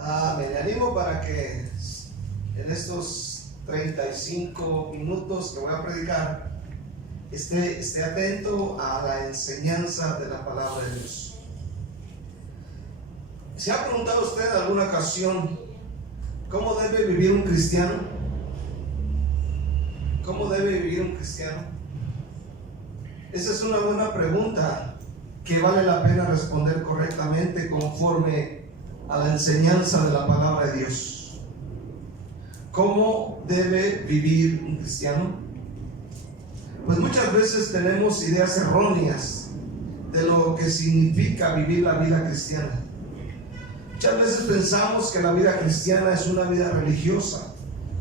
Me animo para que en estos 35 minutos que voy a predicar esté atento a la enseñanza de la palabra de Dios. ¿Se ha preguntado usted en alguna ocasión cómo debe vivir un cristiano? ¿Cómo debe vivir un cristiano? Esa es una buena pregunta que vale la pena responder correctamente conforme a la enseñanza de la palabra de Dios. ¿Cómo debe vivir un cristiano? Pues muchas veces tenemos ideas erróneas de lo que significa vivir la vida cristiana. Muchas veces pensamos que la vida cristiana es una vida religiosa,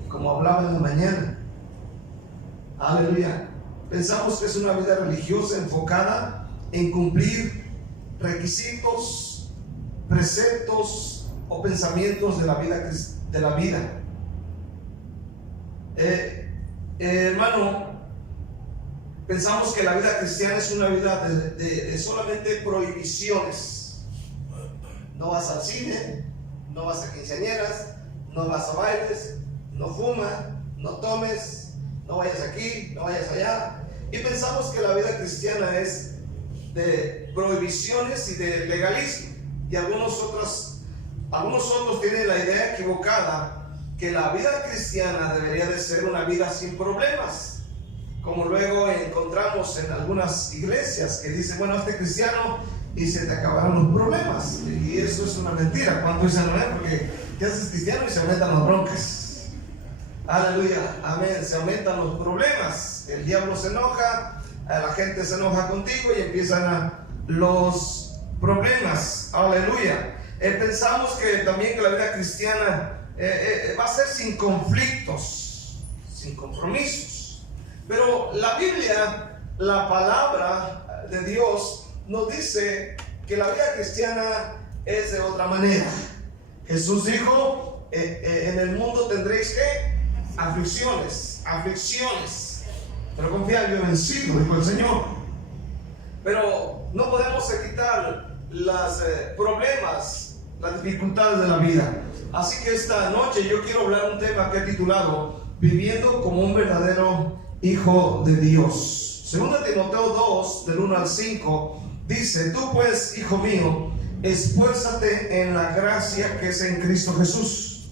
como hablaba en la mañana. Aleluya. Pensamos que es una vida religiosa enfocada en cumplir requisitos, preceptos o pensamientos de la vida. Hermano, pensamos que la vida cristiana es una vida de solamente prohibiciones. No vas al cine, no vas a quinceañeras, no vas a bailes, no fumas, no tomes, no vayas aquí, no vayas allá. Y pensamos que la vida cristiana es de prohibiciones y de legalismo. Y algunos otros tienen la idea equivocada que la vida cristiana debería de ser una vida sin problemas, como luego encontramos en algunas iglesias que dicen, bueno, este cristiano y se te acabaron los problemas. Y eso es una mentira. ¿Cuánto dicen amén? Porque te haces cristiano y se aumentan las broncas. Aleluya, amén. Se aumentan los problemas. El diablo se enoja, la gente se enoja contigo y empiezan los problemas. Aleluya. Pensamos que también que la vida cristiana va a ser sin conflictos, sin compromisos. Pero la Biblia, la palabra de Dios, nos dice que la vida cristiana es de otra manera. Jesús dijo, en el mundo tendréis ¿qué? Aflicciones, pero confiad, yo he vencido, dijo el Señor. Pero no podemos evitar los problemas, las dificultades de la vida. Así que esta noche yo quiero hablar un tema que he titulado Viviendo como un verdadero hijo de Dios. Segunda Timoteo 2, del 1 al 5, dice: tú pues, hijo mío, esfuérzate en la gracia que es en Cristo Jesús.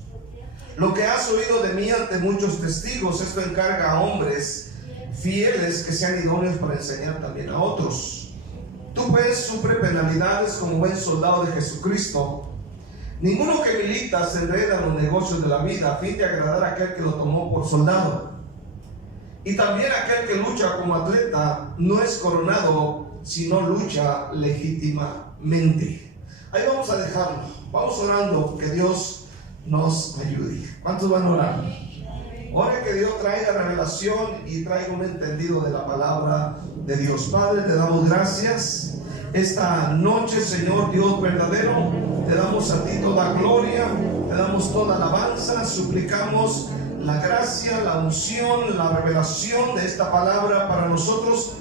Lo que has oído de mí ante muchos testigos, esto encarga a hombres fieles que sean idóneos para enseñar también a otros. Tú pues sufre penalidades como buen soldado de Jesucristo. Ninguno que milita se enreda en los negocios de la vida a fin de agradar a aquel que lo tomó por soldado. Y también aquel que lucha como atleta no es coronado, sino lucha legítimamente. Ahí vamos a dejarlo. Vamos orando que Dios nos ayude. ¿Cuántos van a orar? Ore que Dios traiga revelación y traiga un entendido de la palabra de Dios. Padre, te damos gracias esta noche, Señor Dios verdadero. Te damos a ti toda gloria, te damos toda alabanza. Suplicamos la gracia, la unción, la revelación de esta palabra para nosotros,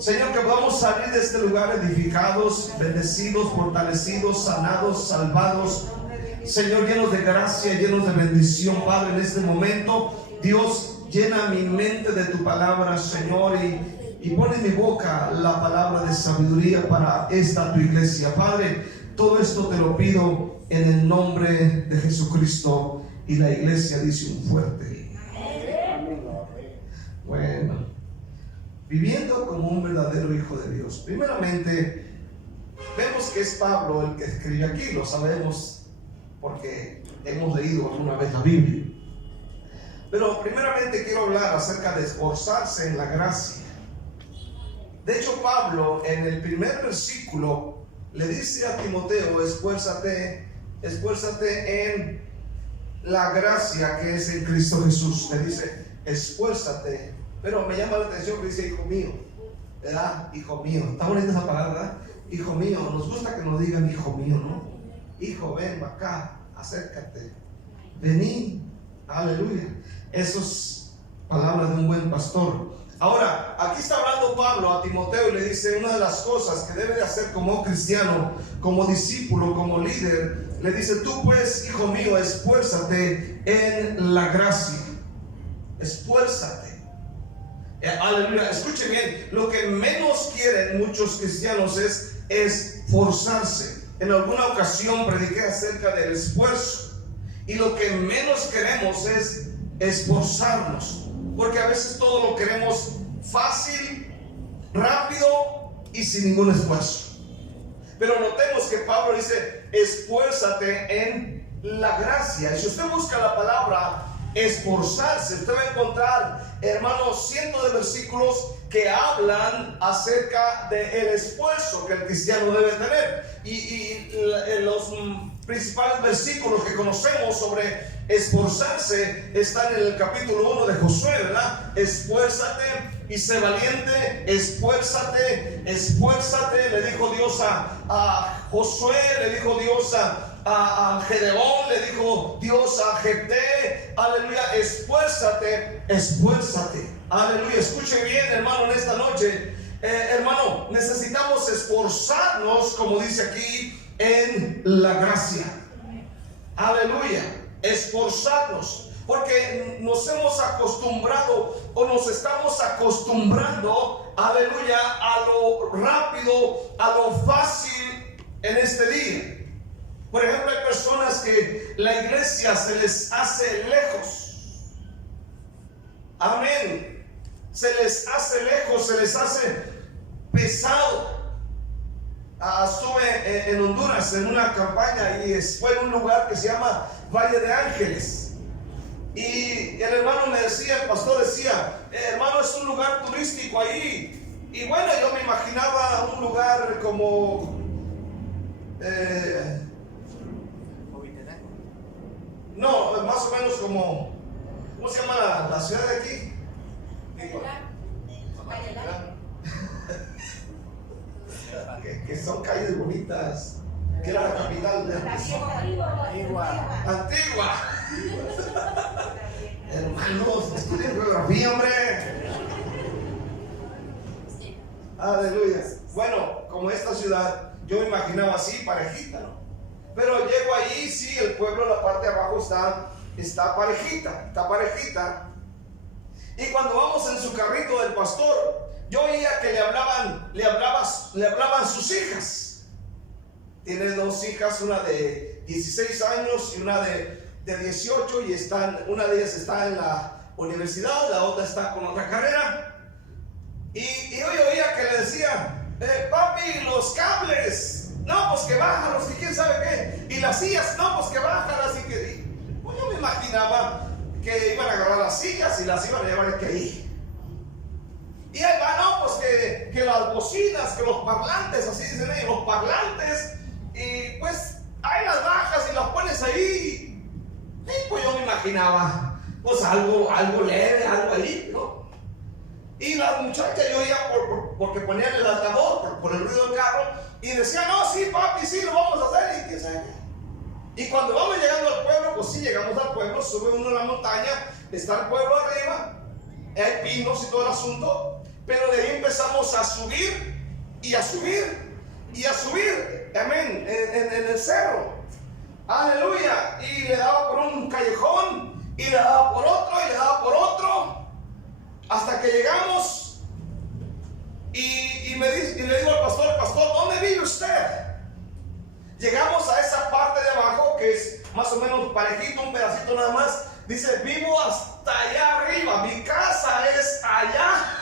Señor, que podamos salir de este lugar edificados, bendecidos, fortalecidos, sanados, salvados, Señor, llenos de gracia, llenos de bendición. Padre, en este momento, Dios, llena mi mente de tu palabra, Señor, y pone en mi boca la palabra de sabiduría para esta tu iglesia. Padre, todo esto te lo pido en el nombre de Jesucristo. Y la iglesia dice un fuerte bueno. Viviendo como un verdadero hijo de Dios. Primeramente, vemos que es Pablo el que escribió aquí. Lo sabemos porque hemos leído alguna vez la Biblia. Pero primeramente quiero hablar acerca de esforzarse en la gracia. De hecho, Pablo en el primer versículo le dice a Timoteo: esfuérzate en la gracia que es en Cristo Jesús. Le dice, esfuérzate. Pero me llama la atención que dice hijo mío, ¿verdad? Hijo mío. Está bonita esa palabra, ¿verdad? Hijo mío. Nos gusta que nos digan hijo mío, ¿no? Hijo, ven acá, acércate, vení. Aleluya. Eso es palabra de un buen pastor. Ahora, aquí está hablando Pablo a Timoteo y le dice una de las cosas que debe de hacer como cristiano, como discípulo, como líder. Le dice: tú pues, hijo mío, esfuérzate en la gracia. Esfuérzate. Aleluya. Escuche bien, lo que menos quieren muchos cristianos es esforzarse. En alguna ocasión prediqué acerca del esfuerzo, y lo que menos queremos es esforzarnos, porque a veces todo lo queremos fácil, rápido y sin ningún esfuerzo. Pero notemos que Pablo dice: esfuérzate en la gracia. Y si usted busca la palabra esforzarse, usted va a encontrar, hermanos, cientos de versículos que hablan acerca del esfuerzo que el cristiano debe tener. Y los principales versículos que conocemos sobre esforzarse están en el capítulo 1 de Josué, ¿verdad? Esfuérzate y sé valiente, esfuérzate, esfuérzate, le dijo Dios a Josué, le dijo Dios a Gedeón, le dijo Dios a Jefté. Aleluya, esfuérzate, esfuérzate. Aleluya, escuche bien, hermano, en esta noche, hermano, necesitamos esforzarnos, como dice aquí, en la gracia. Aleluya, esforzarnos, porque nos hemos acostumbrado o nos estamos acostumbrando, aleluya, a lo rápido, a lo fácil en este día. Por ejemplo, hay personas que la iglesia se les hace lejos. Amén. Se les hace lejos, se les hace pesado. Estuve en Honduras en una campaña y fue en un lugar que se llama Valle de Ángeles. Y el hermano me decía, el pastor decía: hermano, es un lugar turístico ahí. Y bueno, yo me imaginaba un lugar como no, más o menos como, ¿cómo se llama la ciudad de aquí? Que son calles bonitas, que era la capital de Antigua. Hermanos, estudien geografía, hombre. Aleluya. Bueno, como esta ciudad, yo me imaginaba así, parejita, ¿no? Pero llego ahí, sí, el pueblo, la parte de abajo está parejita. Y cuando vamos en su carrito del pastor, yo oía que le hablaban sus hijas. Tiene dos hijas, una de 16 años y una de 18, y una de ellas está en la universidad, la otra está con otra carrera. Y yo oía que le decía: papi, los cables, no, pues que bájalos, y quién sabe qué. Y las sillas, no, pues que bájalas. Pues yo me imaginaba que iban a agarrar las sillas y las iban a llevar aquí. Y ahí va, no, pues que las bocinas, que los parlantes, así dicen ellos, los parlantes, y pues ahí las bajas y las pones ahí. Y pues yo me imaginaba, pues algo leve, algo ahí, ¿no? Y las muchachas, yo oía porque ponían el altavoz por el ruido del carro, y decían: no, sí, papi, sí, lo vamos a hacer. Y quién sabe qué. Y cuando vamos llegando al pueblo, pues sí, llegamos al pueblo, sube uno a la montaña, está el pueblo arriba, hay pinos y todo el asunto, pero de ahí empezamos a subir y a subir y a subir, amén, en el cerro. Aleluya. Y le daba por un callejón, y le daba por otro, y le daba por otro, hasta que llegamos. Y le digo al pastor: pastor, ¿dónde vive usted? Llegamos a esa parte de abajo que es más o menos parejito, un pedacito nada más. Dice: vivo hasta allá arriba, mi casa es allá.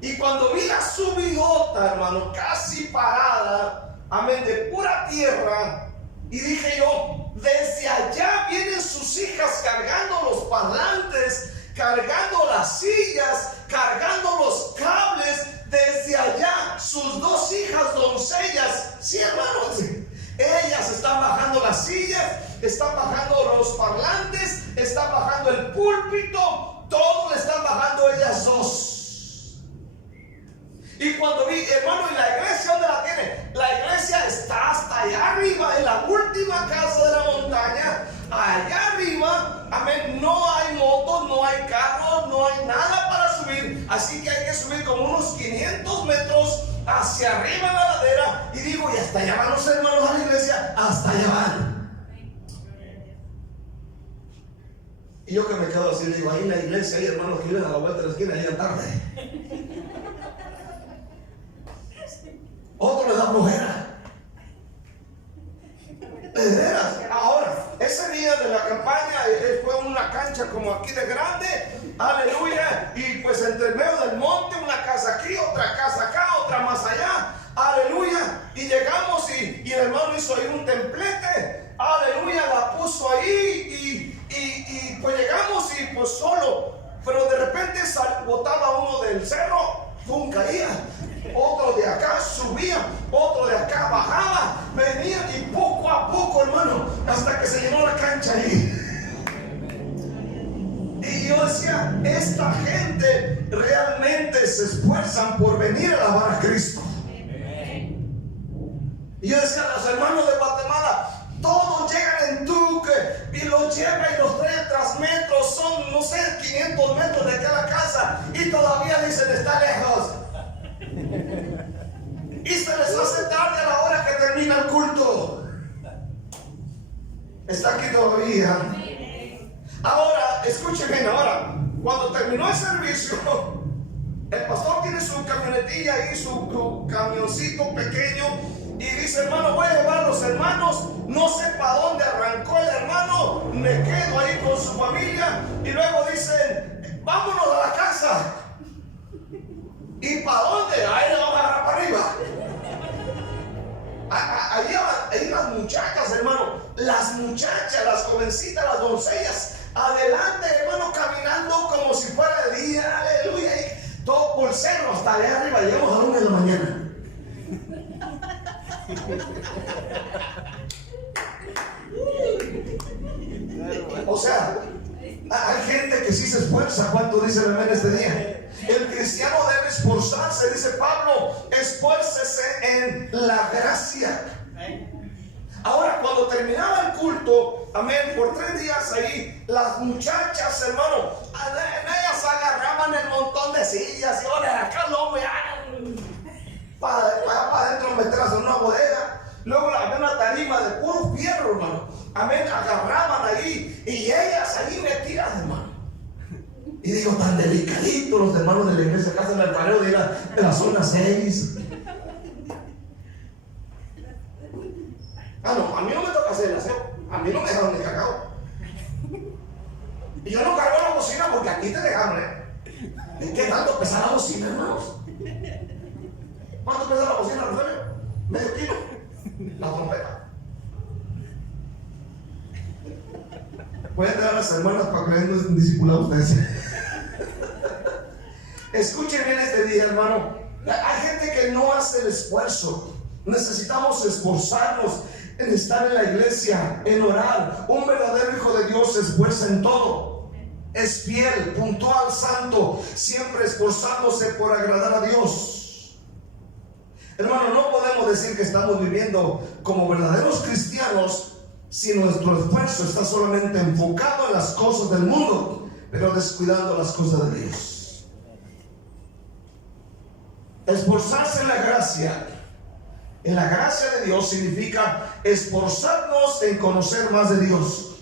Y cuando vi la subidota, hermano, casi parada, amén, de pura tierra, y dije yo: desde allá vienen sus hijas cargando los parlantes, cargando las sillas, cargando los cables. Desde allá, sus dos hijas doncellas, sí, hermanos, ellas están bajando las sillas, están bajando los parlantes, están bajando el púlpito, todo le están bajando ellas dos. Y cuando vi, hermano, ¿y la iglesia dónde la tiene? La iglesia está hasta allá arriba, en la última casa de la montaña, allá arriba, amén. No hay motos, no hay carros, no hay hay nada para subir, así que hay que subir como unos 500 metros hacia arriba en la ladera. Y digo, y hasta allá van los hermanos a la iglesia, hasta allá van. Y yo que me quedo así, digo, ahí en la iglesia hay hermanos que viven a la vuelta de la esquina, llegan tarde. Otro le da flojera. De veras. Ahora, ese día de la campaña fue una cancha como aquí de grande, aleluya, y pues entre el medio del monte, una casa aquí, otra casa acá, otra más allá, aleluya, y llegamos y el hermano hizo ahí un templete, aleluya, la puso ahí y pues llegamos y pues solo, pero de repente botaba uno del cerro, pum, caía. Otro de acá subía, otro de acá bajaba, venían y poco a poco, hermano, hasta que se llenó la cancha ahí. Y yo decía, esta gente realmente se esfuerzan por venir a alabar a Cristo. Y yo decía, los hermanos de Guatemala, todos llegan en Duque y los lleva y los trae tras metros, son, no sé, 500 metros de acá a la casa, y todavía dicen, está lejos. Y se les hace tarde a la hora que termina el culto. Está aquí todavía. Ahora, escúchenme ahora. Cuando terminó el servicio, el pastor tiene su camionetilla ahí, su camioncito pequeño, y dice, hermano, voy a llevar a los hermanos. No sé para dónde arrancó el hermano, me quedo ahí con su familia, y luego dicen, vámonos a la casa. ¿Y para dónde? Ahí le vamos a agarrar para arriba. Ahí las muchachas, hermano, las muchachas, las jovencitas, las doncellas, adelante, hermano, caminando como si fuera de día, aleluya, y todo por el cerro hasta allá arriba. Llegamos a la 1 de la mañana. O sea, hay gente que sí se esfuerza. ¿Cuánto dice el amén este día? El cristiano debe esforzarse, dice Pablo, esfuércese en la gracia. Ahora, cuando terminaba el culto, amén, por 3 días ahí, las muchachas, hermano, ellas agarraban el montón de sillas y ahora acá lo para adentro meterlas en una bodega. Luego había una tarima de puro fierro, hermano, amén, agarraban ahí y ellas ahí metidas, hermano. Y digo, tan delicaditos los hermanos de la iglesia, acá en el pareo de la zona 6. No, a mí no me toca hacer el aseo. A mí no me dejaron ni cacao. Y yo no cargo la bocina porque aquí te dejaron, ¿Es que tanto pesa la bocina, hermanos? ¿Cuánto pesa la bocina, Rogelio? ¿Medio kilo? La trompeta. Pueden dar a las hermanas para que den discipulados ustedes. Escuchen bien este día, hermano. Hay gente que no hace el esfuerzo. Necesitamos esforzarnos en estar en la iglesia, en orar. Un verdadero hijo de Dios se esfuerza en todo. Es fiel, puntual, santo, siempre esforzándose por agradar a Dios. Hermano, no podemos decir que estamos viviendo como verdaderos cristianos si nuestro esfuerzo está solamente enfocado en las cosas del mundo, pero descuidando las cosas de Dios. Esforzarse en la gracia. En la gracia de Dios significa esforzarnos en conocer más de Dios.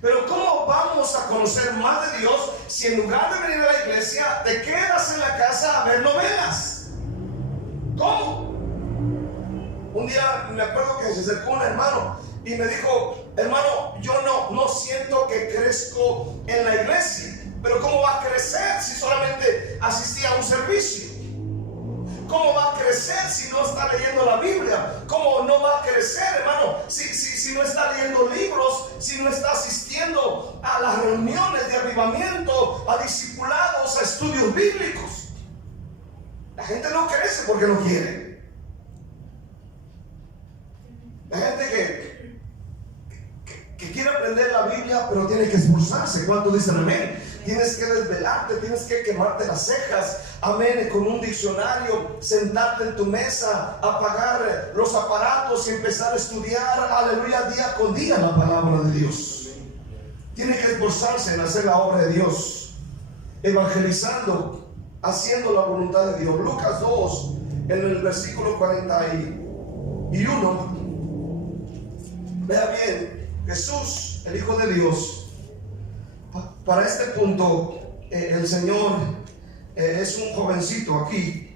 Pero ¿cómo vamos a conocer más de Dios si en lugar de venir a la iglesia te quedas en la casa a ver novelas? ¿Cómo? Un día me acuerdo que se acercó un hermano y me dijo, hermano, yo no siento que crezco en la iglesia. Pero ¿cómo va a crecer si solamente asistía a un servicio? ¿Cómo va a crecer si no está leyendo la Biblia? ¿Cómo no va a crecer, hermano, si no está leyendo libros, si no está asistiendo a las reuniones de avivamiento, a discipulados, a estudios bíblicos? La gente no crece porque no quiere. La gente que quiere aprender la Biblia, pero tiene que esforzarse. ¿Cuántos dicen amén? Tienes que desvelarte, tienes que quemarte las cejas, amén, con un diccionario, sentarte en tu mesa, apagar los aparatos y empezar a estudiar, aleluya, día con día la palabra de Dios. Tiene que esforzarse en hacer la obra de Dios. evangelizando, haciendo la voluntad de Dios. Lucas 2, en el versículo 41. Vea bien, Jesús, el Hijo de Dios, para este punto, el Señor es un jovencito aquí.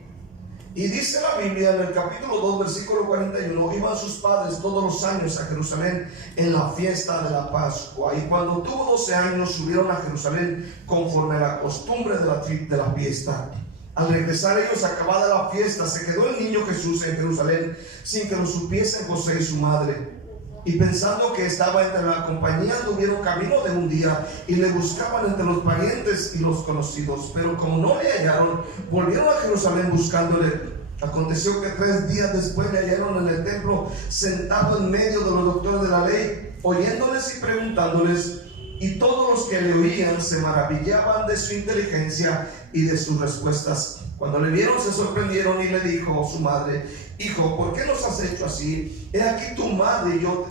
Y dice la Biblia en el capítulo 2, versículo 41, iban sus padres todos los años a Jerusalén en la fiesta de la Pascua. Y cuando tuvo 12 años subieron a Jerusalén conforme a la costumbre de la fiesta. Al regresar ellos, acabada la fiesta, se quedó el niño Jesús en Jerusalén sin que lo supiesen José y su madre. Y pensando que estaba entre la compañía, tuvieron camino de un día y le buscaban entre los parientes y los conocidos. Pero como no le hallaron, volvieron a Jerusalén buscándole. Aconteció que 3 días después le hallaron en el templo, sentado en medio de los doctores de la ley, oyéndoles y preguntándoles. Y todos los que le oían se maravillaban de su inteligencia y de sus respuestas. Cuando le vieron, se sorprendieron, y le dijo su madre: Hijo, ¿por qué nos has hecho así? He aquí tu padre y yo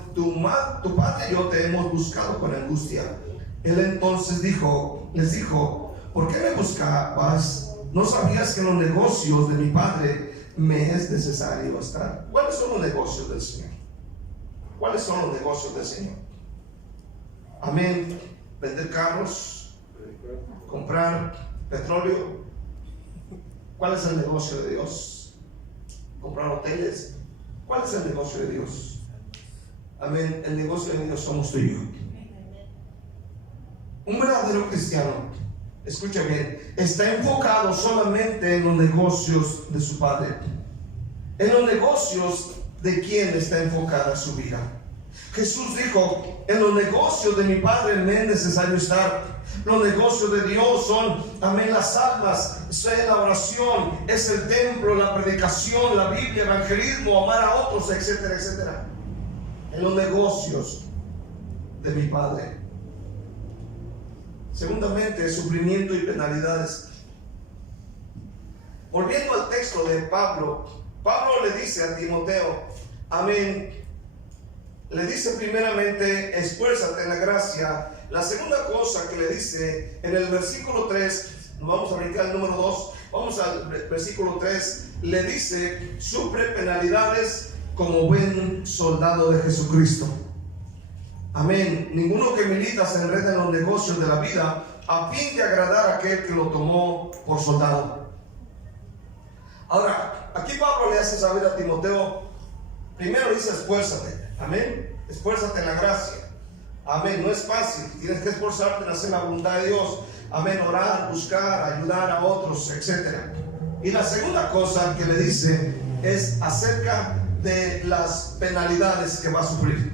te hemos buscado con angustia. Él entonces les dijo: ¿por qué me buscabas? ¿No sabías que en los negocios de mi padre me es necesario estar? ¿Cuáles son los negocios del Señor? ¿Cuáles son los negocios del Señor? Amén. Vender carros, comprar petróleo. ¿Cuál es el negocio de Dios? Comprar hoteles. ¿Cuál es el negocio de Dios? Amén. El negocio de Dios somos tú y yo. Un verdadero cristiano, escucha bien, está enfocado solamente en los negocios de su Padre. En los negocios de quien está enfocada su vida. Jesús dijo: en los negocios de mi Padre me es necesario estar. Los negocios de Dios son, amén, las almas, es la oración, es el templo, la predicación, la Biblia, evangelismo, amar a otros, etcétera, etcétera. En los negocios de mi Padre. Segundamente, sufrimiento y penalidades. Volviendo al texto de Pablo le dice a Timoteo, amén, le dice primeramente: esfuérzate en la gracia. La segunda cosa que le dice en el versículo 3, vamos a brincar al número 2, vamos al versículo 3, le dice: sufre penalidades como buen soldado de Jesucristo. Amén. Ninguno que milita se enreda en los negocios de la vida a fin de agradar a aquel que lo tomó por soldado. Ahora, aquí Pablo le hace saber a Timoteo, primero dice: esfuérzate. Amén. Esfuérzate en la gracia. Amén. No es fácil. Tienes que esforzarte en hacer la voluntad de Dios. Amén. Orar, buscar, ayudar a otros, etc. Y la segunda cosa que le dice es acerca de las penalidades que va a sufrir.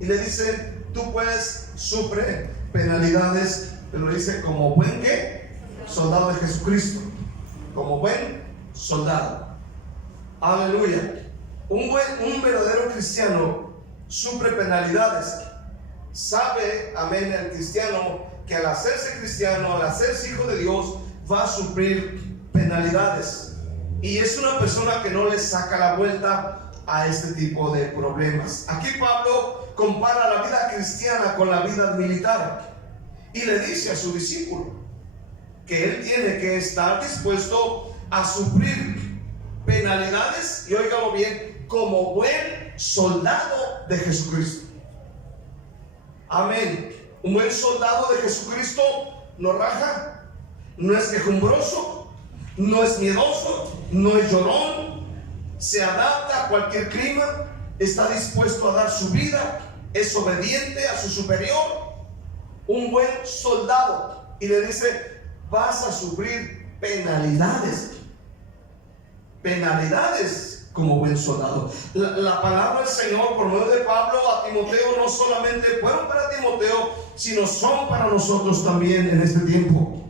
Y le dice: tú pues sufre penalidades, pero dice como buen ¿qué? Soldado de Jesucristo. Como buen soldado. Aleluya. Un verdadero cristiano sufre penalidades. Sabe, amén, el cristiano que al hacerse cristiano, al hacerse hijo de Dios, va a sufrir penalidades. Y es una persona que no le saca la vuelta a este tipo de problemas. Aquí Pablo compara la vida cristiana con la vida militar y le dice a su discípulo que él tiene que estar dispuesto a sufrir penalidades, y óigalo bien, como buen soldado de Jesucristo. Amén. Un buen soldado de Jesucristo no raja, no es quejumbroso, no es miedoso, no es llorón, se adapta a cualquier clima, está dispuesto a dar su vida, es obediente a su superior. Un buen soldado. Y le dice: vas a sufrir penalidades. Penalidades como buen soldado. La palabra del Señor por medio de Pablo a Timoteo no solamente fueron para Timoteo, sino son para nosotros también en este tiempo.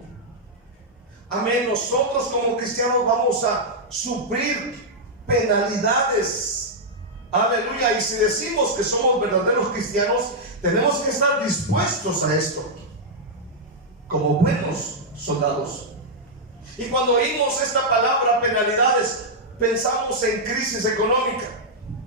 Amén. Nosotros como cristianos vamos a sufrir penalidades. Aleluya. Y si decimos que somos verdaderos cristianos, tenemos que estar dispuestos a esto como buenos soldados. Y cuando oímos esta palabra penalidades, pensamos en crisis económica,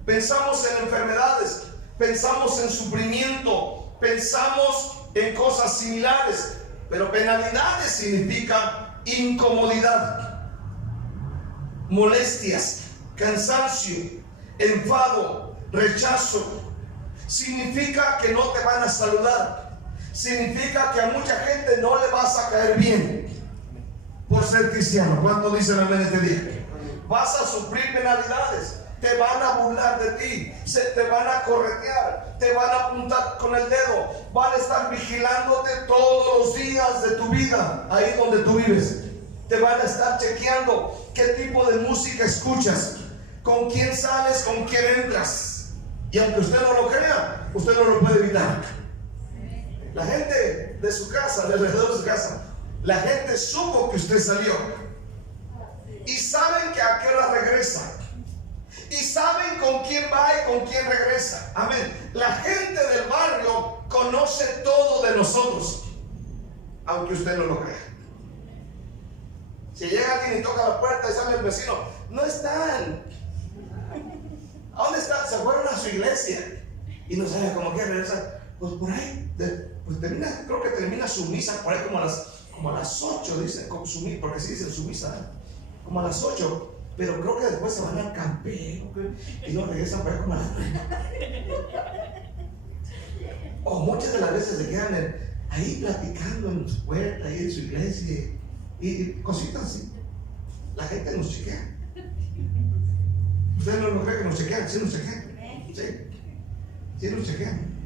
pensamos en enfermedades, pensamos en sufrimiento, pensamos en cosas similares. Pero penalidades significa incomodidad, molestias, cansancio, enfado, rechazo. Significa que no te van a saludar. Significa que a mucha gente no le vas a caer bien por ser cristiano. ¿Cuánto dicen amén este día? Vas a sufrir penalidades. Te van a burlar de ti, te van a corretear, te van a apuntar con el dedo, van a estar vigilándote todos los días de tu vida, ahí donde tú vives. Te van a estar chequeando qué tipo de música escuchas, con quién sales, con quién entras. Y aunque usted no lo crea, usted no lo puede evitar. La gente de su casa, de alrededor de su casa, la gente supo que usted salió y saben que a qué hora regresa. Y saben con quién va y con quién regresa. Amén. La gente del barrio conoce todo de nosotros, aunque usted no lo crea. Si llega alguien y toca la puerta y sale el vecino, no están. ¿A dónde están? Se fueron a su iglesia. Y no sabe cómo que regresar. Pues por ahí, pues creo que termina su misa por ahí como a las 8, dicen, porque sí dicen su misa, como a las 8. Pero creo que después se van al campero y no regresan para como a las 9. O muchas de las veces se quedan ahí platicando en su puerta, ahí en su iglesia y cositas así. La gente nos chequea. ¿Ustedes no creen que nos chequean? Sí nos chequean. Sí nos chequean.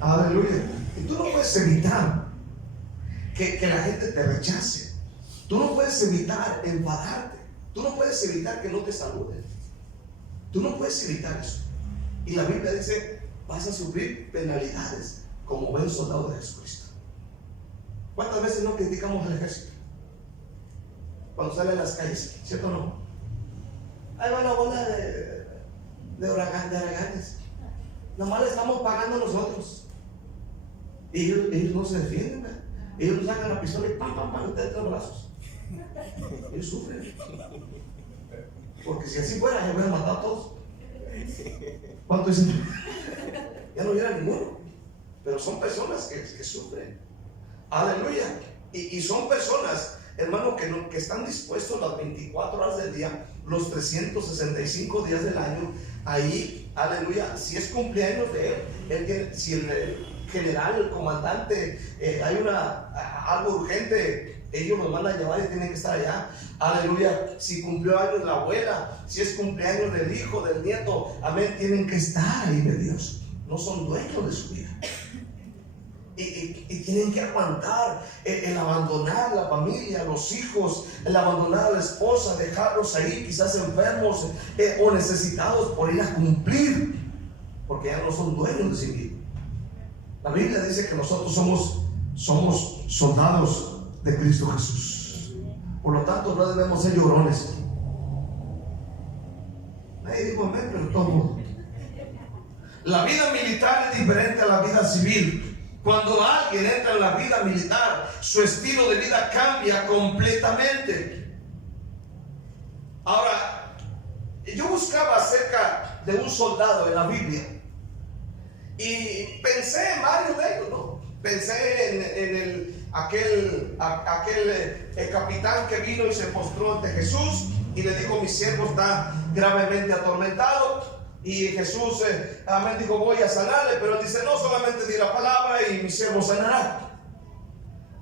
Aleluya. Y tú no puedes evitar que la gente te rechace. Tú no puedes evitar enfadarte. Tú no puedes evitar que no te saluden. Tú no puedes evitar eso. Y la Biblia dice, vas a sufrir penalidades como buen soldado de Jesucristo. ¿Cuántas veces no criticamos al ejército? Cuando sale a las calles, ¿cierto o no? Ahí va la bola de haraganes. Nomás le estamos pagando nosotros. Y ellos no se defienden, ¿verdad? Ellos sacan la pistola y pam, te los brazos. Ellos sufren. Porque si así fuera, se hubieran matado a todos. ¿Cuánto dicen? Ya no hubiera ninguno. Pero son personas que sufren. Aleluya. Y son personas, hermano, que están dispuestos las 24 horas del día, los 365 días del año, ahí, aleluya. Si es cumpleaños de él, si el general, el comandante, hay algo urgente, ellos nos van a llevar y tienen que estar allá. Aleluya. Si cumplió años la abuela, si es cumpleaños del hijo, del nieto, amén, tienen que estar ahí de Dios. No son dueños de su vida. Y tienen que aguantar el abandonar la familia, los hijos, el abandonar a la esposa, dejarlos ahí quizás enfermos o necesitados por ir a cumplir, porque ya no son dueños de sí mismos. La Biblia dice que nosotros somos soldados de Cristo Jesús. Por lo tanto, no debemos ser llorones. Nadie dijo amén, pero todo el mundo. La vida militar es diferente a la vida civil. Cuando alguien entra en la vida militar, su estilo de vida cambia completamente. Ahora, yo buscaba acerca de un soldado en la Biblia y pensé en varios de ellos, ¿no? Pensé en aquel capitán que vino y se postró ante Jesús y le dijo: mi siervo está gravemente atormentado. Y Jesús, amén, dijo: voy a sanarle. Pero él dice: no, solamente di la palabra y mi siervo sanará.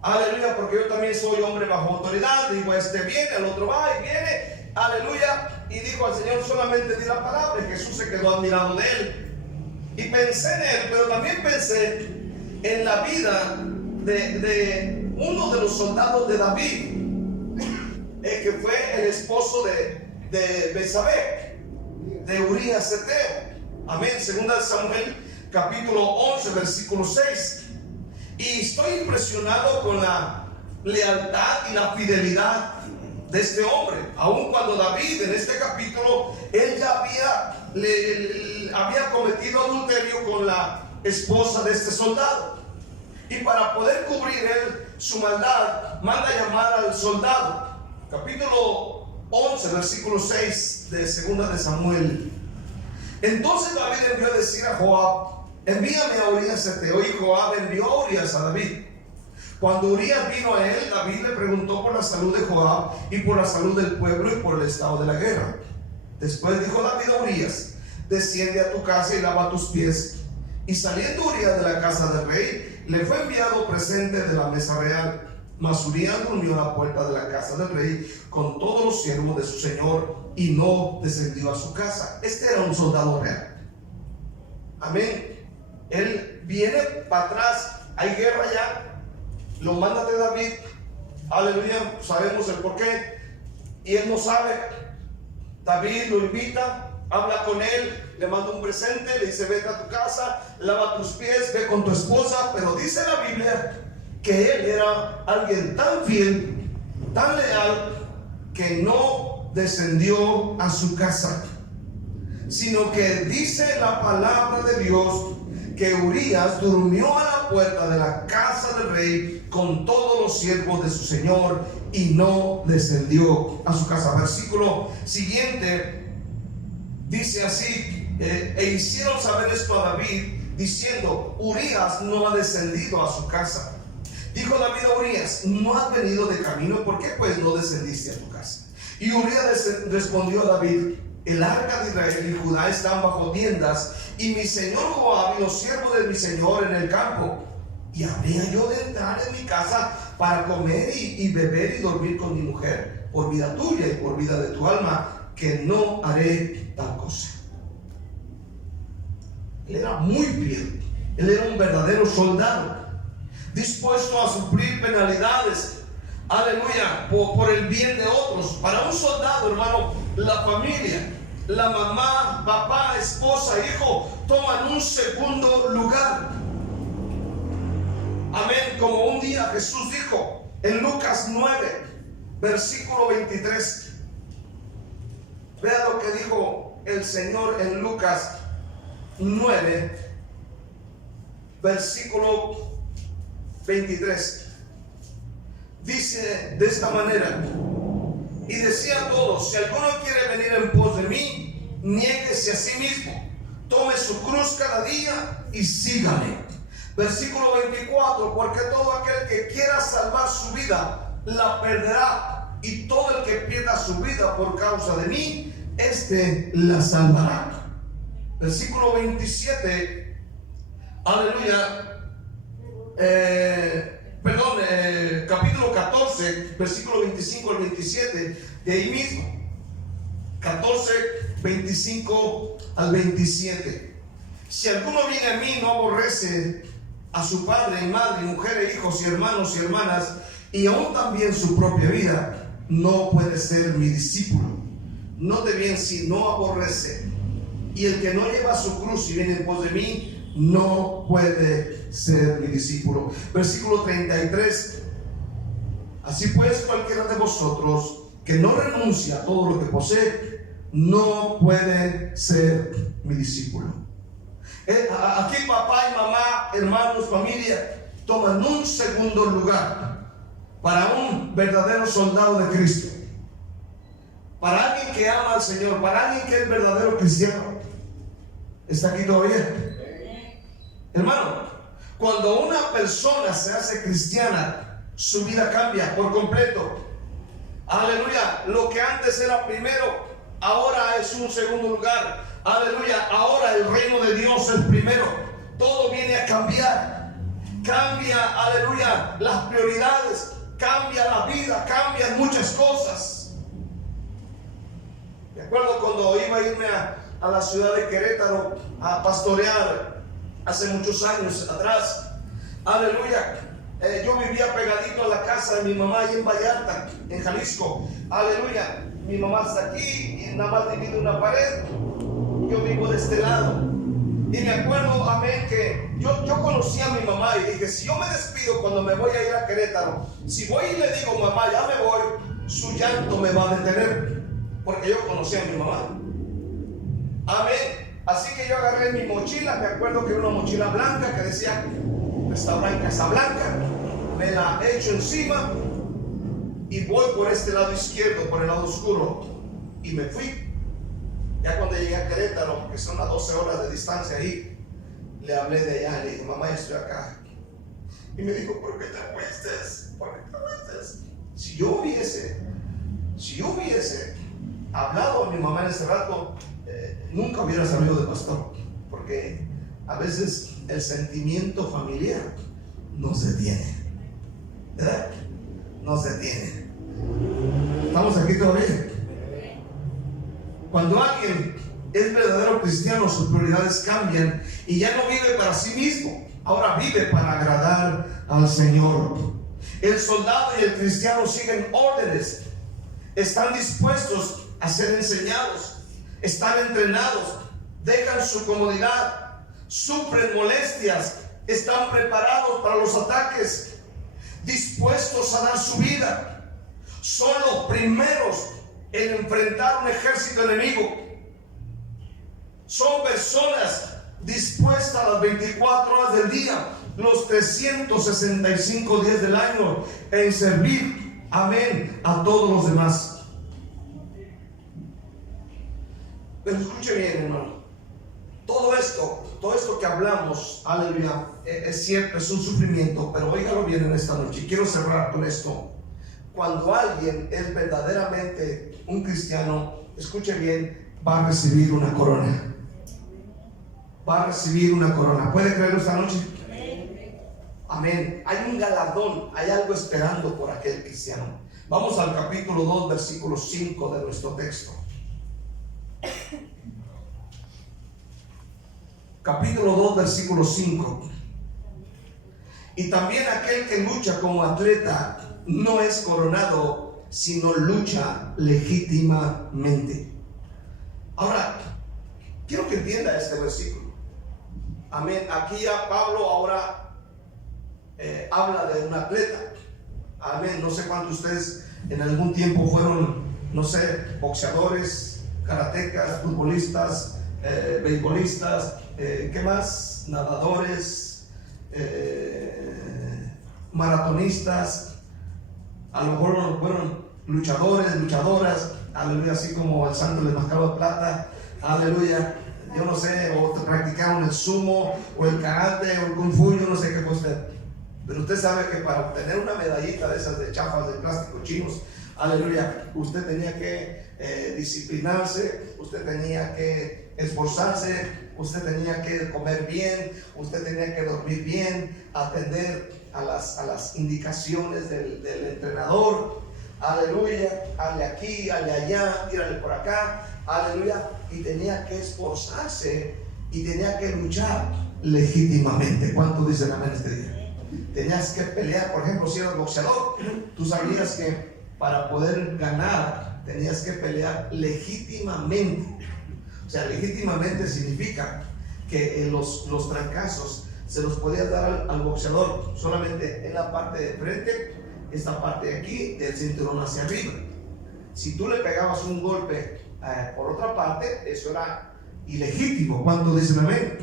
Aleluya, porque yo también soy hombre bajo autoridad. Digo, este viene, el otro va y viene. Aleluya. Y dijo al Señor: solamente di la palabra. Y Jesús se quedó admirado de él. Y pensé en él, pero también pensé en la vida de uno de los soldados de David, que fue el esposo de Betsabé, de Urías Eteo. Amén. Segunda de Samuel capítulo 11 versículo 6. Y estoy impresionado con la lealtad y la fidelidad de este hombre. Aun cuando David en este capítulo, él ya había cometido adulterio con la esposa de este soldado. Y para poder cubrir él su maldad, manda a llamar al soldado. Capítulo 11 versículo 6 de segunda de Samuel. Entonces David envió a decir a Joab: envíame a Urías Eteo. Y Joab envió a Urías a David. Cuando Urías vino a él, David le preguntó por la salud de Joab y por la salud del pueblo y por el estado de la guerra. Después dijo David a Urías: desciende a tu casa y lava tus pies. Y saliendo Urías de la casa del rey, le fue enviado presente de la mesa real. Mas Urías durmió a la puerta de la casa del rey con todos los siervos de su señor y no descendió a su casa. Este era un soldado real. Amén. Él viene para atrás, hay guerra ya, lo manda de David, aleluya, sabemos el porqué, y él no sabe. David lo invita, habla con él, le manda un presente, le dice: vete a tu casa, lava tus pies, ve con tu esposa. Pero dice la Biblia que él era alguien tan fiel, tan leal, que no descendió a su casa, sino que dice la palabra de Dios que Urías durmió a la puerta de la casa del rey con todos los siervos de su señor y no descendió a su casa. Versículo siguiente dice así: e hicieron saber esto a David, diciendo: Urías no ha descendido a su casa. Dijo David a Urías: ¿no has venido de camino? ¿Por qué pues no descendiste a tu casa? Y Urías respondió a David: el arca de Israel y Judá están bajo tiendas, y mi señor Joab y los siervos de mi señor en el campo. ¿Y habría yo de entrar en mi casa para comer y beber y dormir con mi mujer? Por vida tuya y por vida de tu alma, que no haré tal cosa. Él era muy fiel. Él era un verdadero soldado, dispuesto a sufrir penalidades, aleluya, por el bien de otros. Para un soldado, hermano, la familia, la mamá, papá, esposa, hijo, toman un segundo lugar. Amén. Como un día Jesús dijo en Lucas 9, versículo 23. Vea lo que dijo el Señor en Lucas 9, versículo 23. Dice de esta manera: y decía a todos: si alguno quiere venir en pos de mí, niéguese a sí mismo, tome su cruz cada día y sígame. Versículo 24: porque todo aquel que quiera salvar su vida la perderá, y todo el que pierda su vida por causa de mí, este la salvará. Versículo 27, aleluya, capítulo 14, versículo 25 al 27, de ahí mismo, 14, 25 al 27. Si alguno viene a mí, no aborrece a su padre y madre, mujer e hijos y hermanos y hermanas, y aún también su propia vida, no puede ser mi discípulo. Note bien: si no aborrece, y el que no lleva su cruz y viene en pos de mí, no puede ser mi discípulo. Versículo 33: así pues, cualquiera de vosotros que no renuncia a todo lo que posee, no puede ser mi discípulo. Aquí papá y mamá, hermanos, familia, toman un segundo lugar para un verdadero soldado de Cristo, para alguien que ama al Señor, para alguien que es verdadero cristiano. ¿Está aquí todavía? Hermano, cuando una persona se hace cristiana, su vida cambia por completo. Aleluya. Lo que antes era primero, ahora es un segundo lugar. Aleluya. Ahora el reino de Dios es primero. Todo viene a cambiar. Cambia, aleluya, las prioridades. Cambia la vida, cambian muchas cosas. Me acuerdo cuando iba a irme a la ciudad de Querétaro a pastorear hace muchos años atrás. Aleluya. Yo vivía pegadito a la casa de mi mamá ahí en Vallarta, en Jalisco. Aleluya. Mi mamá está aquí y nada más divide una pared. Yo vivo de este lado. Y me acuerdo, amén, que yo conocí a mi mamá y dije: si yo me despido cuando me voy a ir a Querétaro, si voy y le digo: mamá, ya me voy, su llanto me va a detener, porque yo conocí a mi mamá. Amén. Así que yo agarré mi mochila, me acuerdo que era una mochila blanca que decía Restaurante Casablanca, me la echo encima y voy por este lado izquierdo, por el lado oscuro, y me fui. Ya cuando llegué a Querétaro, que son a 12 horas de distancia ahí, le hablé de allá, le dije: mamá, yo estoy acá. Y me dijo, ¿por qué te acuestes? ¿Por qué te acuestes? Si yo hubiese hablado a mi mamá en ese rato, nunca hubiera sabido de pastor, porque a veces el sentimiento familiar nos detiene, ¿verdad? Nos detiene. ¿Estamos aquí todavía? Cuando alguien es verdadero cristiano, sus prioridades cambian y ya no vive para sí mismo, ahora vive para agradar al Señor. El soldado y el cristiano siguen órdenes, están dispuestos a ser enseñados, están entrenados, dejan su comodidad, sufren molestias, están preparados para los ataques, dispuestos a dar su vida. Son los primeros en enfrentar un ejército enemigo. Son personas dispuestas a las 24 horas del día, los 365 días del año, en servir, amén, a todos los demás. Pero escuche bien, hermano, todo esto que hablamos, aleluya, es cierto, es un sufrimiento, pero óigalo bien en esta noche. Quiero cerrar con esto. Cuando alguien es verdaderamente un cristiano, escuche bien, va a recibir una corona. Va a recibir una corona. ¿Puede creerlo esta noche? Amén. Hay un galardón, hay algo esperando por aquel cristiano. Vamos al capítulo 2, versículo 5 de nuestro texto. Capítulo 2, versículo 5. Y también aquel que lucha como atleta no es coronado, sino lucha legítimamente. Ahora, quiero que entienda este versículo. Amén. Aquí ya Pablo ahora habla de un atleta. Amén. No sé cuántos de ustedes en algún tiempo fueron, no sé, boxeadores, karatecas, futbolistas, beisbolistas, ¿qué más? Nadadores, maratonistas. A lo mejor fueron luchadores, luchadoras, aleluya, así como el santo del mascaro de plata, aleluya. Yo no sé, o practicaron el sumo, o el karate, o el kung fu, yo no sé qué fue usted. Pero usted sabe que para obtener una medallita de esas de chapas de plástico chinos, aleluya, usted tenía que disciplinarse, usted tenía que esforzarse, usted tenía que comer bien, usted tenía que dormir bien, atender a las indicaciones del entrenador, aleluya, hazle aquí, hazle allá, tírale por acá, aleluya, y tenía que esforzarse y tenía que luchar legítimamente. ¿Cuántos dicen amén este día? Tenías que pelear. Por ejemplo, si eras boxeador, tú sabías que para poder ganar tenías que pelear legítimamente. O sea, legítimamente significa que los trancazos se los podías dar al boxeador solamente en la parte de frente, esta parte de aquí, del cinturón hacia arriba. Si tú le pegabas un golpe por otra parte, eso era ilegítimo. ¿Cuántos dicen amén?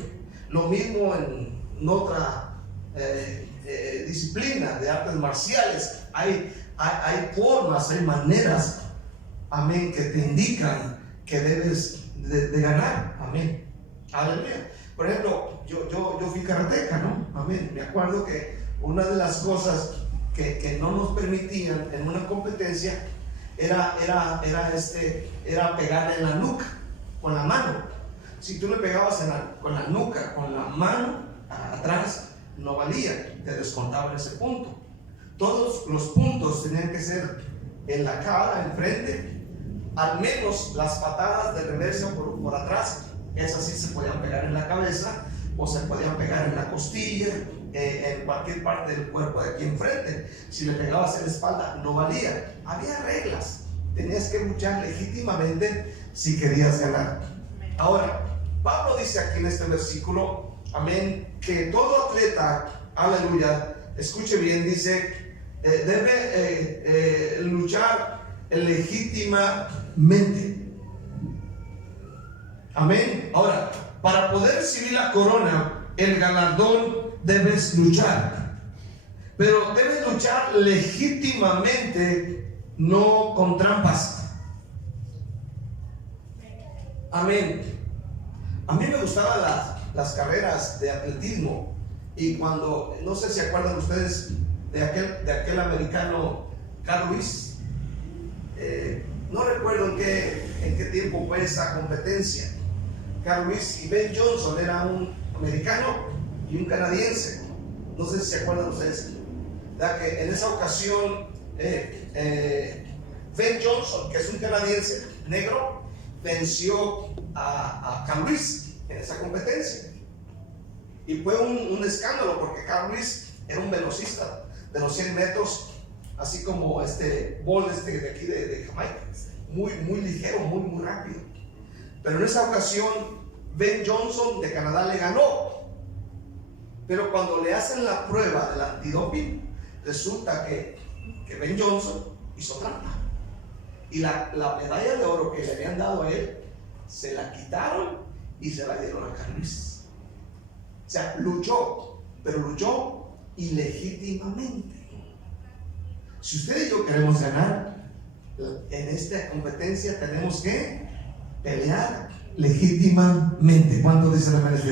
Lo mismo en otra disciplina de artes marciales. Hay formas, hay maneras, amén, que te indican que debes de ganar. Amén. Aleluya. Por ejemplo, yo fui karateca, ¿no? Amén. Me acuerdo que una de las cosas que no nos permitían en una competencia era pegarle en la nuca con la mano. Si tú le pegabas con la nuca, con la mano atrás, no valía, te descontaban ese punto. Todos los puntos tenían que ser en la cara, enfrente, al menos las patadas de reversa por atrás, esas sí se podían pegar en la cabeza o se podían pegar en la costilla, en cualquier parte del cuerpo de aquí enfrente. Si le pegabas en la espalda, no valía. Había reglas, tenías que luchar legítimamente si querías ganar. Ahora, Pablo dice aquí en este versículo, amén, que todo atleta, aleluya, escuche bien, dice, debe luchar legítimamente. Amén. Ahora, para poder recibir la corona, el galardón, debes luchar. Pero debes luchar legítimamente, no con trampas. Amén. A mí me gustaban las carreras de atletismo. Y cuando, no sé si acuerdan ustedes de aquel americano Carl Lewis, no recuerdo en qué tiempo fue esa competencia. Carl Lewis y Ben Johnson, era un americano y un canadiense. No sé si se acuerdan ustedes, ¿verdad? Que en esa ocasión Ben Johnson, que es un canadiense negro, venció a Carl Lewis en esa competencia. Y fue un escándalo, porque Carl Lewis era un velocista de los 100 metros, así como Bolt de aquí de Jamaica, muy ligero, muy rápido. Pero en esa ocasión Ben Johnson de Canadá le ganó. Pero cuando le hacen la prueba del antidoping, resulta que Ben Johnson hizo trampa. Y la medalla de oro que le habían dado a él, se la quitaron y se la dieron a Carl Lewis. O sea, luchó, pero luchó ilegítimamente. Si usted y yo queremos ganar en esta competencia, tenemos que pelear legítimamente. ¿Cuánto dice la maestra?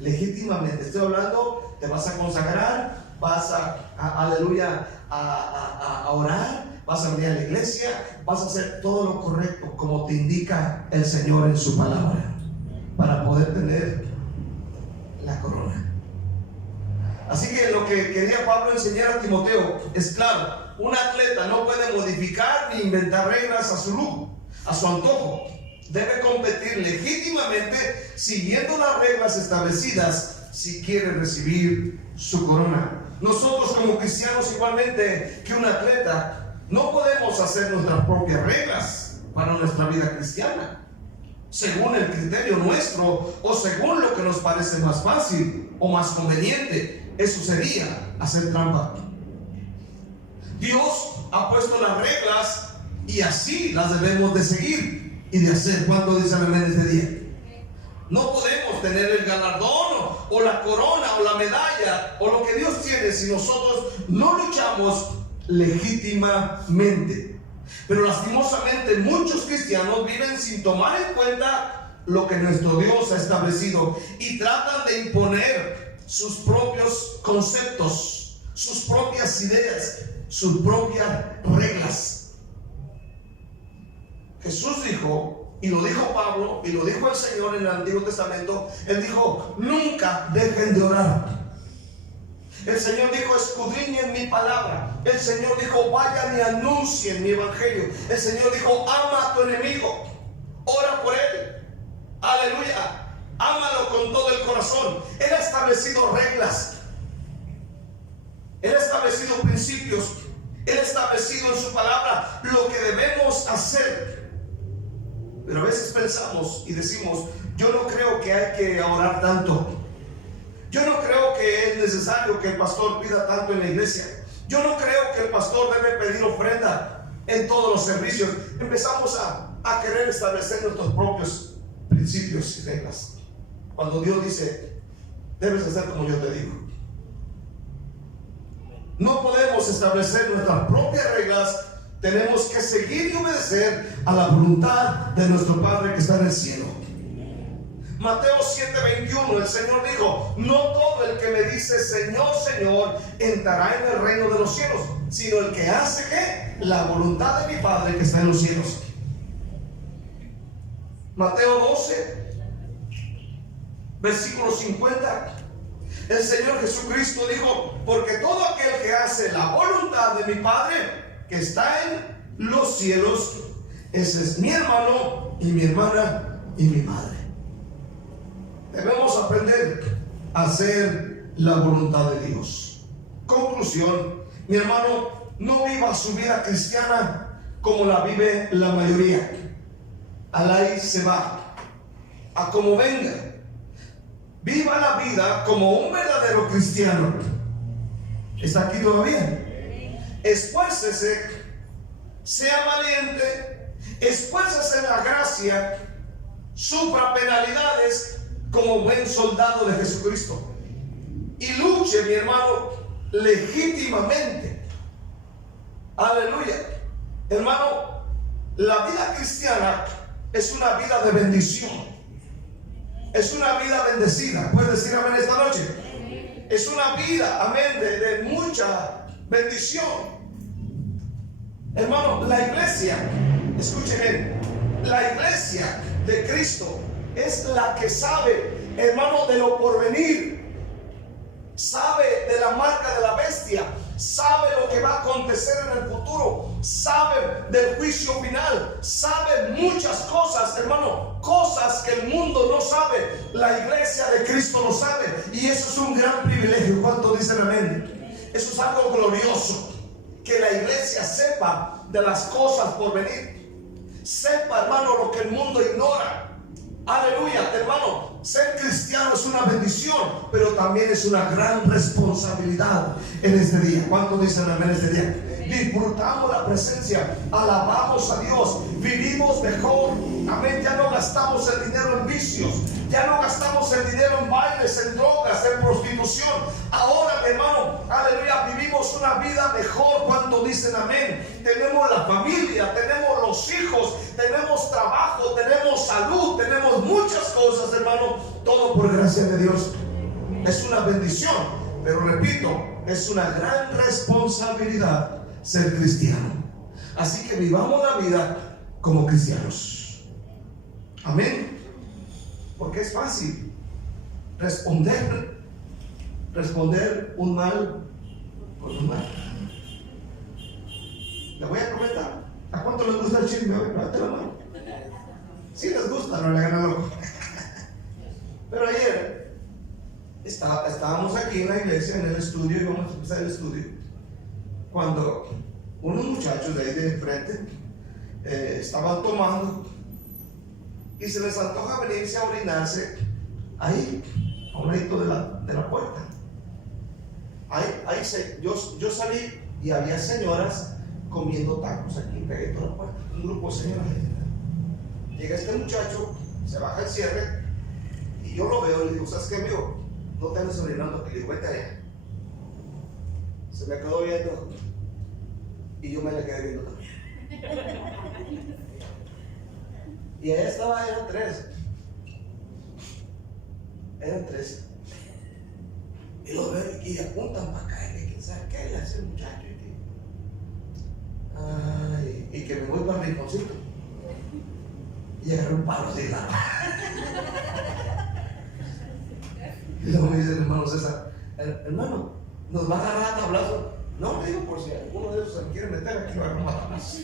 Legítimamente. Estoy hablando, te vas a consagrar, vas aleluya, a orar, vas a venir a la iglesia, vas a hacer todo lo correcto como te indica el Señor en su palabra, para poder tener la corona. Así que lo que quería Pablo enseñar a Timoteo es claro: un atleta no puede modificar ni inventar reglas a su lujo, a su antojo. Debe competir legítimamente siguiendo las reglas establecidas si quiere recibir su corona. Nosotros como cristianos, igualmente que un atleta, no podemos hacer nuestras propias reglas para nuestra vida cristiana según el criterio nuestro o según lo que nos parece más fácil o más conveniente. Eso sería hacer trampa. Dios ha puesto las reglas y así las debemos de seguir y de hacer. ¿Cuánto dice amén este día? No podemos tener el galardón o la corona o la medalla o lo que Dios tiene si nosotros no luchamos legítimamente. Pero lastimosamente muchos cristianos viven sin tomar en cuenta lo que nuestro Dios ha establecido y tratan de imponer sus propios conceptos, sus propias ideas, sus propias reglas. Jesús dijo, y lo dijo Pablo, y lo dijo el Señor en el Antiguo Testamento, Él dijo: nunca dejen de orar. El Señor dijo: escudriñen mi palabra. El Señor dijo: vayan y anuncien mi evangelio. El Señor dijo: ama a tu enemigo, ora por él, aleluya, ámalo con todo el corazón. Él ha establecido reglas, Él ha establecido principios, Él ha establecido en su palabra lo que debemos hacer. Pero a veces pensamos y decimos: yo no creo que hay que orar tanto, yo no creo que es necesario que el pastor pida tanto en la iglesia, yo no creo que el pastor debe pedir ofrenda en todos los servicios. Empezamos a querer establecer nuestros propios principios y reglas, cuando Dios dice: debes hacer como yo te digo. No podemos establecer nuestras propias reglas, tenemos que seguir y obedecer a la voluntad de nuestro Padre que está en el cielo. Mateo 7:21, el Señor dijo: no todo el que me dice Señor, Señor entrará en el reino de los cielos, sino el que hace ¿qué? La voluntad de mi Padre que está en los cielos. Mateo 12, versículo 50, el Señor Jesucristo dijo: porque todo aquel que hace la voluntad de mi Padre que está en los cielos, ese es mi hermano y mi hermana y mi madre. Debemos aprender a hacer la voluntad de Dios. Conclusión: mi hermano, no viva su vida cristiana como la vive la mayoría. Al ahí se va, a como venga. Viva la vida como un verdadero cristiano. ¿Está aquí todavía? Esfuércese, sea valiente, esfuércese en la gracia, sufra penalidades como buen soldado de Jesucristo y luche, mi hermano, legítimamente. Aleluya. Hermano, la vida cristiana es una vida de bendición, es una vida bendecida. ¿Puedes decir amén esta noche? Es una vida, amén, de mucha bendición. Hermano, la iglesia, escuchen bien, la iglesia de Cristo es la que sabe, hermano, de lo porvenir, sabe de la marca de la bestia, sabe lo que va a acontecer en el futuro, sabe del juicio final, sabe muchas cosas, hermano, cosas que el mundo no sabe. La iglesia de Cristo lo sabe, y eso es un gran privilegio. ¿Cuántos dicen amén? Eso es algo glorioso, que la iglesia sepa de las cosas por venir, sepa, hermano, lo que el mundo ignora. Aleluya, hermano, ser cristiano es una bendición, pero también es una gran responsabilidad en este día. ¿Cuántos dicen amén este día? Disfrutamos la presencia, alabamos a Dios, vivimos mejor, amén. Ya no gastamos el dinero en vicios, ya no gastamos el dinero en bailes, en drogas, en prostitución. Ahora, hermano, aleluya, vivimos una vida mejor. Cuando dicen amén, tenemos la familia, tenemos los hijos, tenemos trabajo, tenemos salud, tenemos muchas cosas, hermano, todo por gracia de Dios. Es una bendición, pero repito, es una gran responsabilidad ser cristiano. Así que vivamos la vida como cristianos. Amén. Porque es fácil responder un mal con un mal. Le voy a comentar. ¿A cuánto les gusta el chisme? Levante la mano. Si les gusta, no le hagan loco. Pero ayer estábamos aquí en la iglesia, en el estudio, y vamos a empezar el estudio, cuando unos muchachos de ahí de enfrente estaban tomando y se les antoja venirse a orinarse ahí, a un ladito de la puerta. Yo salí y había señoras comiendo tacos aquí pegadito a la puerta, un grupo de señoras. Llega este muchacho, se baja el cierre y yo lo veo y le digo, ¿sabes qué, amigo? No te andes orinando aquí. Le digo, vete allá. Se me quedó viendo y yo me le quedé viendo también. Y allá estaba, eran tres. Y lo veo y apuntan para acá. Y quién sabe qué le hace el muchacho. Y que me voy para el rinconcito. Y agarré un palo así. Y luego me dice el hermano César, hermano, ¿nos va a agarrar a tablazo? No, me digo, por si alguno de ellos se quiere meter aquí, lo agarramos a tablazo.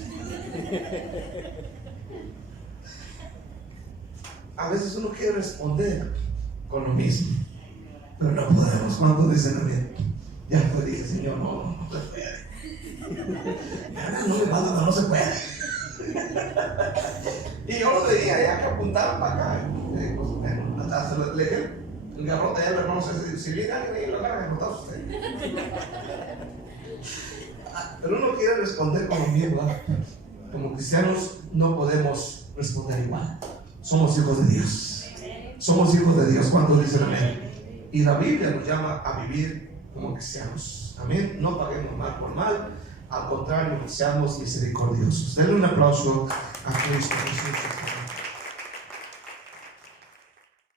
A veces uno quiere responder con lo mismo, pero no podemos. Cuando dicen amén, ya pues dije, Señor, no se puede. No me manda, no se puede. Y yo lo veía, ya que apuntaban para acá, pues, hasta le dije el garrote de él, hermano, si viene alguien y lo agarra, garrotazo usted. Pero uno quiere responder con lo mismo, ¿verdad? Como cristianos no podemos responder igual. Somos hijos de Dios. Somos hijos de Dios. Cuando dicen amén. Y la Biblia nos llama a vivir como cristianos. Amén. No paguemos mal por mal. Al contrario, seamos misericordiosos. Denle un aplauso a Cristo Jesús.